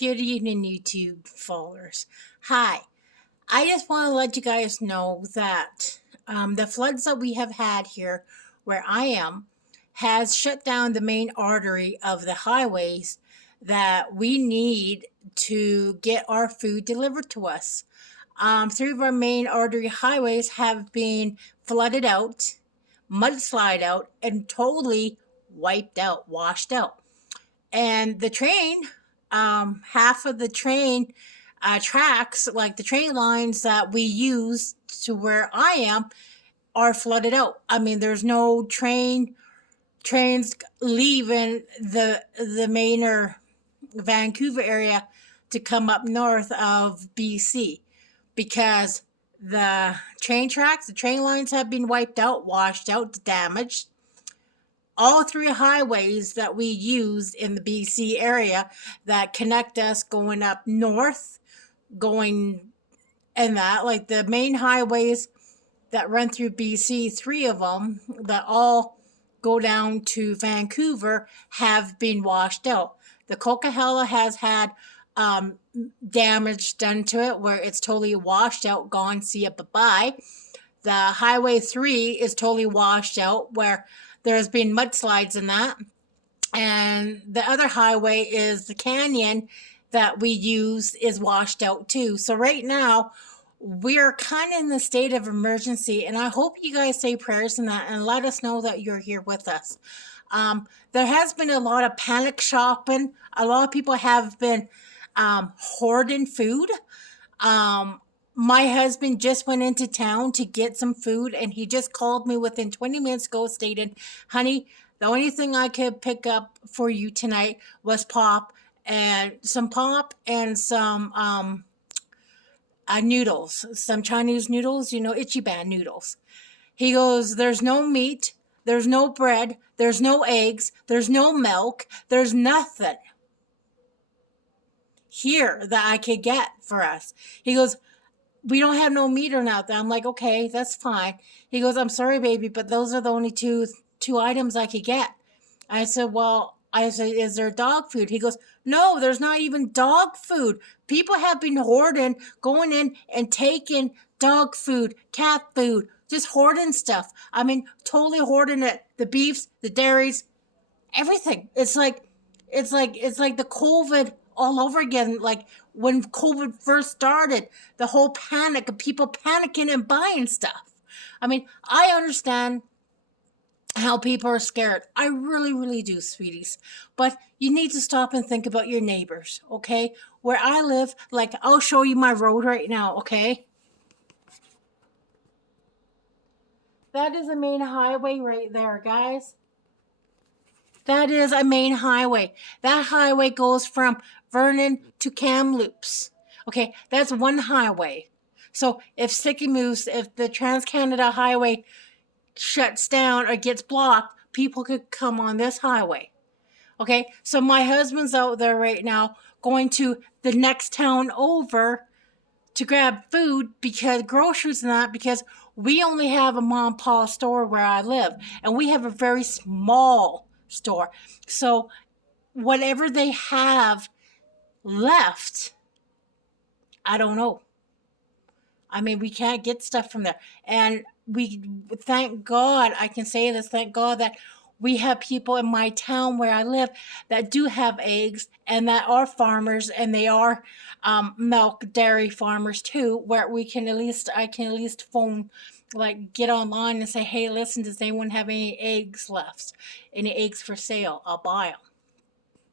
Good evening, YouTube followers. Hi. I just want to let you guys know that the floods that we have had here where I am has shut down the main artery of the highways that we need to get our food delivered to us. Three of our main artery highways have been flooded out, mudslide out, and totally wiped out, washed out. And the train, half of the train tracks, like the train lines that we use to where I am, are flooded out. I mean, there's no trains leaving the main or Vancouver area to come up north of BC because the train tracks, the train lines have been wiped out, washed out, damaged. All three highways that we use in the BC area that connect us going up north, going and that, like the main highways that run through BC, three of them that all go down to Vancouver have been washed out. The Coquihalla has had damage done to it where it's totally washed out, gone, see it, bye-bye. The Highway 3 is totally washed out where there's been mudslides in that. And the other highway is the canyon that we use is washed out too. So right now, we're kind of in the state of emergency, and I hope you guys say prayers in that and let us know that you're here with us. There has been a lot of panic shopping. A lot of people have been hoarding food. My husband just went into town to get some food, and he just called me within 20 minutes ago stating, honey, the only thing I could pick up for you tonight was pop and some noodles, some Chinese noodles, Ichiban noodles. He goes, there's no meat, there's no bread, there's no eggs, there's no milk, there's nothing here that I could get for us. He goes, we don't have no meat or nothing. I'm like, okay, that's fine. He goes, I'm sorry, baby, but those are the only two items I could get. I said, is there dog food? He goes, no, there's not even dog food. People have been hoarding, going in and taking dog food, cat food, just hoarding stuff. I mean, totally hoarding it. The beefs, the dairies, everything. It's like the COVID all over again. Like when COVID first started, the whole panic of people panicking and buying stuff. I mean, I understand how people are scared. I really, really do, sweeties. But you need to stop and think about your neighbors, okay? Where I live, like, I'll show you my road right now, okay? That is a main highway right there, guys. That is a main highway. That highway goes from Vernon to Kamloops. Okay, that's one highway. So if if the Trans-Canada Highway shuts down or gets blocked, people could come on this highway. Okay, so my husband's out there right now going to the next town over to grab food because groceries and that, because we only have a mom and pop store where I live, and we have a very small store. So whatever they have left, I don't know. I mean, we can't get stuff from there. And we thank God, I can say this, thank God that we have people in my town where I live that do have eggs and that are farmers, and they are milk dairy farmers too, where I can at least phone, like get online and say, hey, listen, does anyone have any eggs left? Any eggs for sale? I'll buy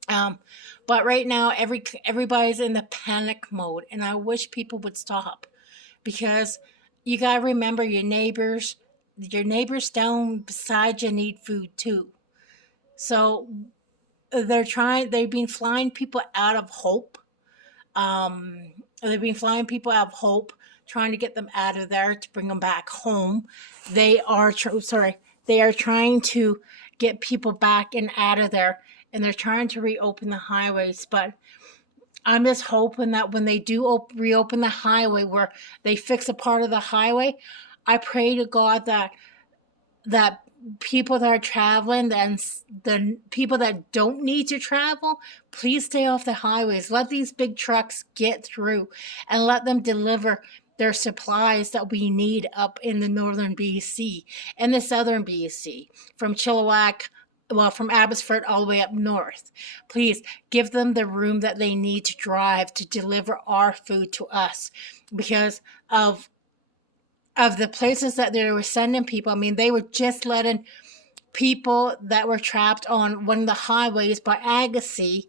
them. But right now, everybody's in the panic mode, and I wish people would stop, because you gotta remember your neighbors down beside you need food too. So they've been flying people out of hope. They've been flying people out of hope, trying to get them out of there to bring them back home. They are trying to get people back and out of there, and they're trying to reopen the highways. But I'm just hoping that when they do reopen the highway, where they fix a part of the highway, I pray to God that people that are traveling and the people that don't need to travel, please stay off the highways. Let these big trucks get through and let them deliver their supplies that we need up in the northern BC and the southern BC, from Chilliwack, well, from Abbotsford all the way up north. Please give them the room that they need to drive to deliver our food to us, because of the places that they were sending people. I mean, they were just letting people that were trapped on one of the highways by Agassiz,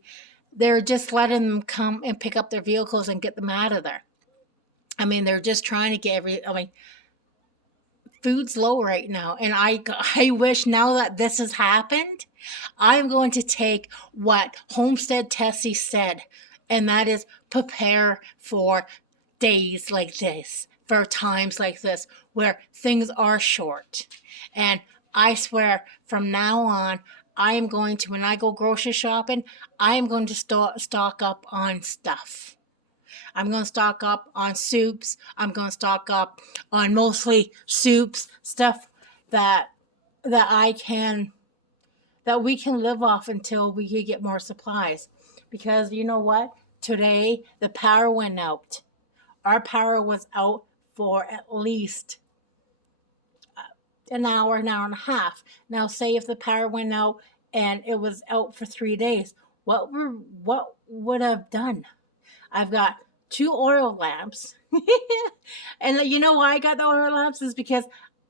they're just letting them come and pick up their vehicles and get them out of there. I mean, they're just trying to get I mean, food's low right now. And I wish now that this has happened, I'm going to take what Homestead Tessie said, and that is prepare for days like this, for times like this, where things are short. And I swear from now on, I am going to, when I go grocery shopping, I am going to stock up on stuff. I'm going to stock up on soups. I'm going to stock up on mostly soups, stuff that I can, that we can live off until we can get more supplies. Because you know what? Today the power went out. Our power was out for at least an hour and a half. Now, say if the power went out and it was out for 3 days, what would I have done? I've got 2 oil lamps. And you know why I got the oil lamps is because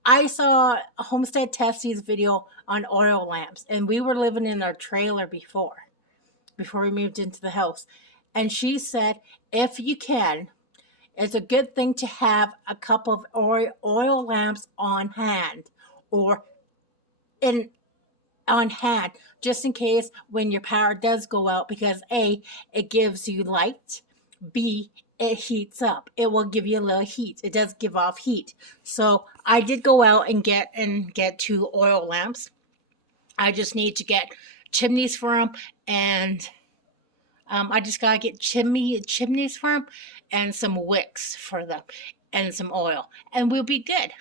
I saw Homestead Tessie's video on oil lamps, and we were living in our trailer before we moved into the house. And she said, if you can, it's a good thing to have a couple of oil lamps on hand, or on hand, just in case when your power does go out, because A, it gives you light, B, it heats up. It will give you a little heat. It does give off heat. So I did go out and get 2 oil lamps. I just need to get chimneys for them, and I just gotta get chimneys for them and some wicks for them and some oil, and we'll be good.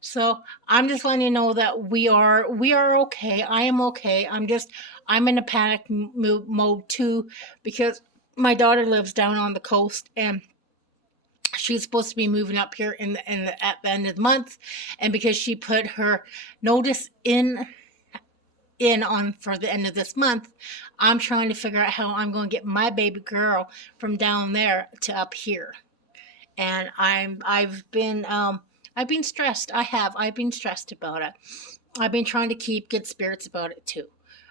So I'm just letting you know that we are okay. I am okay. I'm in a panic mode too, because my daughter lives down on the coast, and she's supposed to be moving up here at the end of the month, and because she put her notice in on for the end of this month, I'm trying to figure out how I'm going to get my baby girl from down there to up here. And I've been stressed. I've been stressed about it. I've been trying to keep good spirits about it too.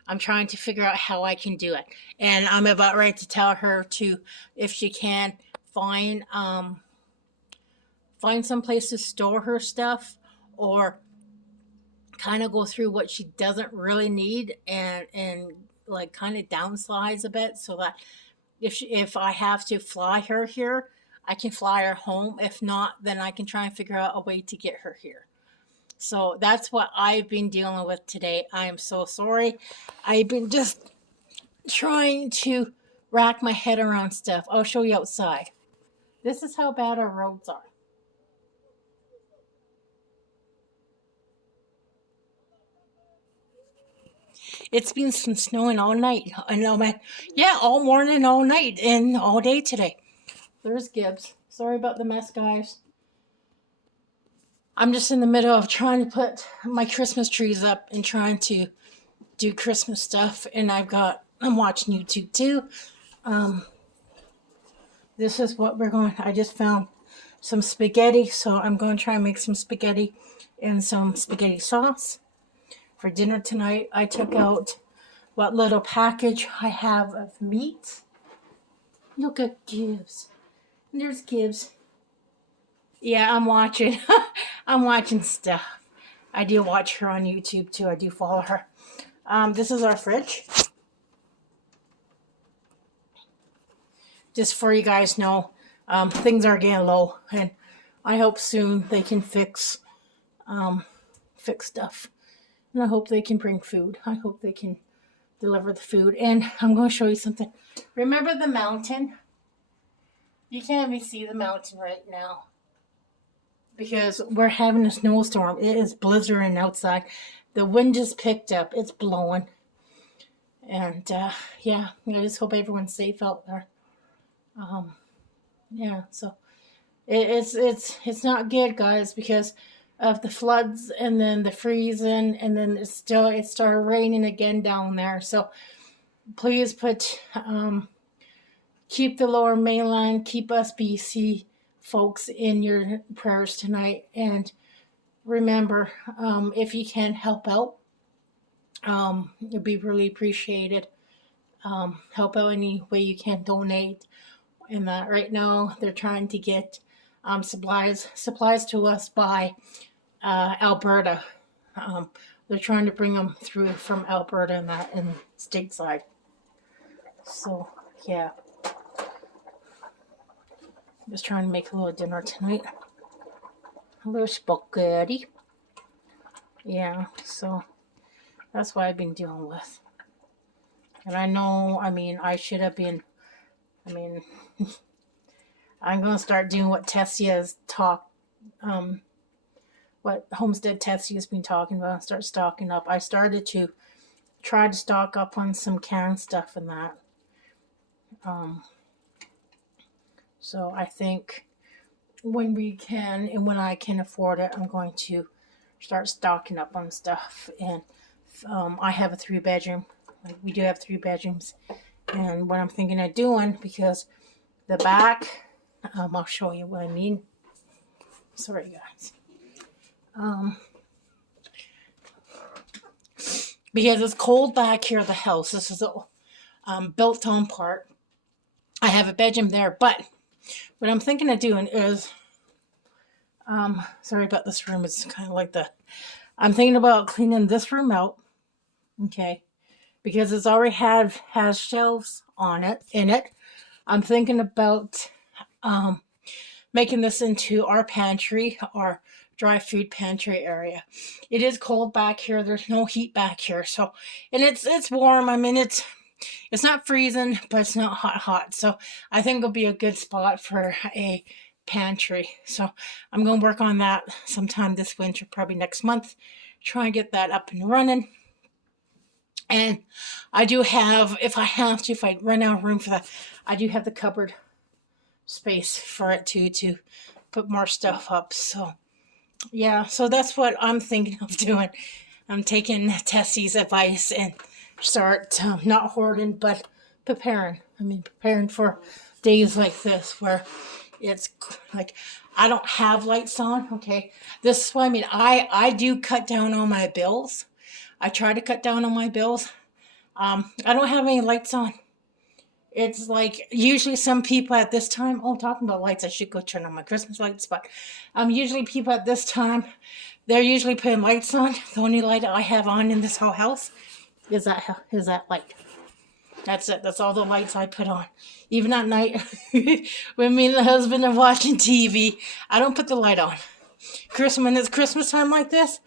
I'm trying to figure out how I can do it. And I'm about ready to tell her to, if she can, find some place to store her stuff, or kind of go through what she doesn't really need, and like kind of downsize a bit, so that if I have to fly her here, I can fly her home. If not, then I can try and figure out a way to get her here. So that's what I've been dealing with today. I am so sorry. I've been just trying to rack my head around stuff. I'll show you outside. This is how bad our roads are. It's been some snowing all night. I know, man. Yeah, all morning, all night, and all day today. There's Gibbs. Sorry about the mess, guys. I'm just in the middle of trying to put my Christmas trees up and trying to do Christmas stuff, and I'm watching YouTube too. This is what we're going. I just found some spaghetti, so I'm going to try and make some spaghetti and some spaghetti sauce for dinner tonight. I took out what little package I have of meat. Look at Gibbs. There's Gibbs. Yeah, I'm watching. I'm watching stuff. I do watch her on YouTube too. I do follow her. This is our fridge. Just for you guys know, things are getting low, and I hope soon they can fix stuff. And I hope they can bring food. I hope they can deliver the food. And I'm going to show you something. Remember the mountain? You can't even see the mountain right now. because we're having a snowstorm. It is blizzarding outside. The wind just picked up. It's blowing. And yeah, I just hope everyone's safe out there. Yeah, so it's not good, guys, because of the floods and then the freezing, and then it started raining again down there. So please keep the Lower Mainland, keep us BC folks in your prayers tonight, and remember, if you can help out, it'd be really appreciated. Help out any way you can, donate. And that right now they're trying to get supplies to us by Alberta. They're trying to bring them through from Alberta and stateside. So yeah, just trying to make a little dinner tonight. A little spaghetti. Yeah, so that's what I've been dealing with. And I know, I should have been, I mean, I'm going to start doing what Tessie has what Homestead Tessie has been talking about, and start stocking up. I started to try to stock up on some canned stuff and that. So I think when we can and when I can afford it, I'm going to start stocking up on stuff. And I have a 3-bedroom. We do have 3 bedrooms. And what I'm thinking of doing, because the back, I'll show you what I mean. Sorry, guys. Because it's cold back here at the house. This is a built-on part. I have a bedroom there, but what I'm thinking of doing is, sorry about this room. It's kind of like I'm thinking about cleaning this room out, okay, because it's already has shelves in it. I'm thinking about making this into our pantry, our dry food pantry area. It is cold back here. There's no heat back here, so, and it's warm. It's not freezing, but it's not hot. So I think it'll be a good spot for a pantry. So I'm going to work on that sometime this winter, probably next month. Try and get that up and running. And I do have, if I run out of room for that, I do have the cupboard space for it to put more stuff up. So yeah, so that's what I'm thinking of doing. I'm taking Tessie's advice and start not hoarding, but preparing. Preparing for days like this where it's like I don't have lights on. Okay, this is what I do cut down on my bills. I try to cut down on my bills. I don't have any lights on. It's like usually some people at this time. Oh, talking about lights, I should go turn on my Christmas lights. But usually people at this time, they're usually putting lights on. The only light I have on in this whole house is that light. That's it. That's all the lights I put on. Even at night, when me and the husband are watching TV, I don't put the light on. When it's Christmas time like this,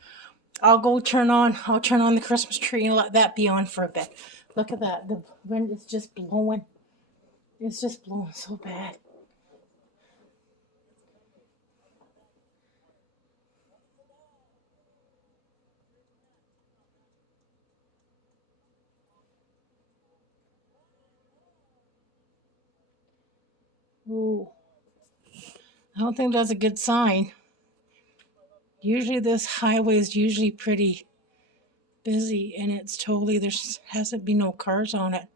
I'll turn on the Christmas tree and let that be on for a bit. Look at that. The wind is just blowing. It's just blowing so bad. Ooh. I don't think that's a good sign. Usually this highway is usually pretty busy, and it's totally, there hasn't been no cars on it.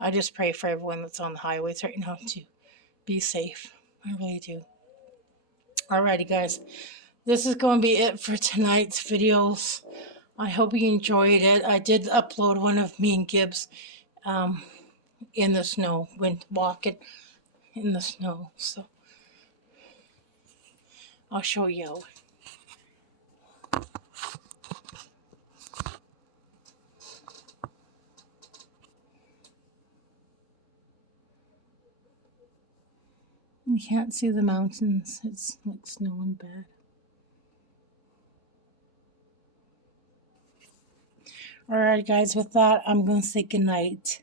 I just pray for everyone that's on the highways right now to be safe. I really do. Alrighty, guys. This is going to be it for tonight's videos. I hope you enjoyed it. I did upload one of me and Gibbs in the snow, when walking in the snow. So I'll show you. You can't see the mountains. It's like snowing bad. Alright, guys, with that, I'm going to say goodnight.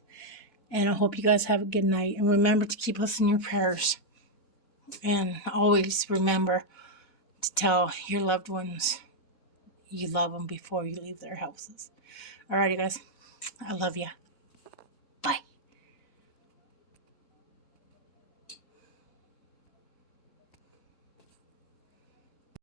And I hope you guys have a good night. And remember to keep us in your prayers. And always remember to tell your loved ones you love them before you leave their houses. Alrighty, guys. I love you.